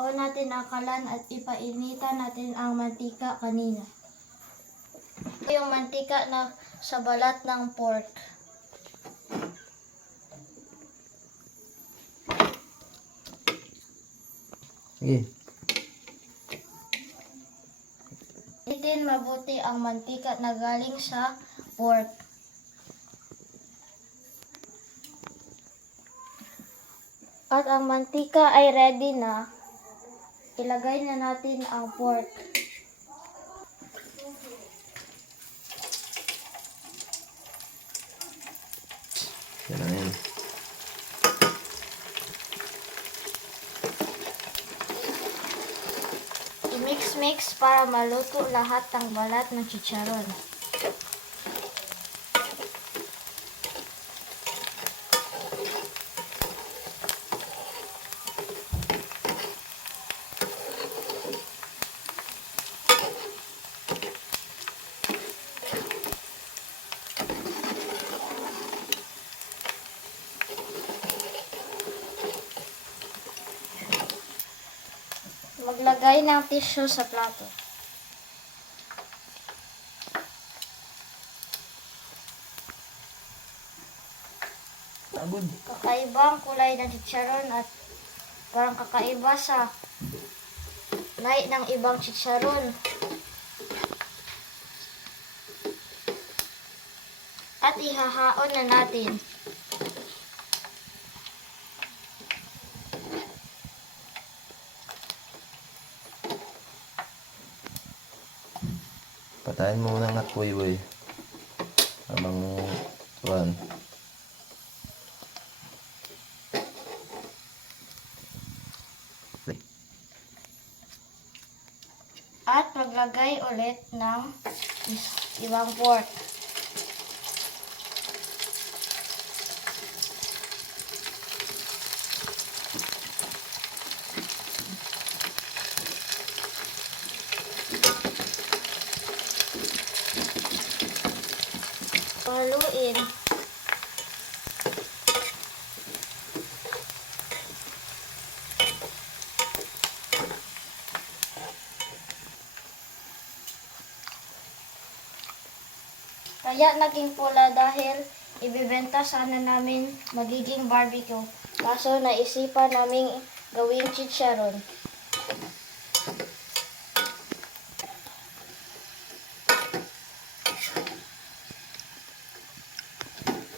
On natin ang kalan at ipainitan natin ang mantika kanina. Ito yung mantika na sa balat ng pork. Sige. Initin mabuti ang mantika na galing sa pork. At ang mantika ay ready na. Ilagay na natin ang pork. Yan lang yan. I-mix para maluto lahat ng balat ng chicharon. Maglagay ng tissue sa plato. Agod. Kakaiba ang kulay ng chicharon at parang kakaiba sa night ng ibang chicharon. At ihahaon na natin. Patayin mo muna ng atboy-boy. Habang tuwan. At maglagay ulit ng ibang pork. Haluin. Kaya naging pula dahil ibibenta sana namin magiging barbecue. Kaso naisipan naming gawing chicharon.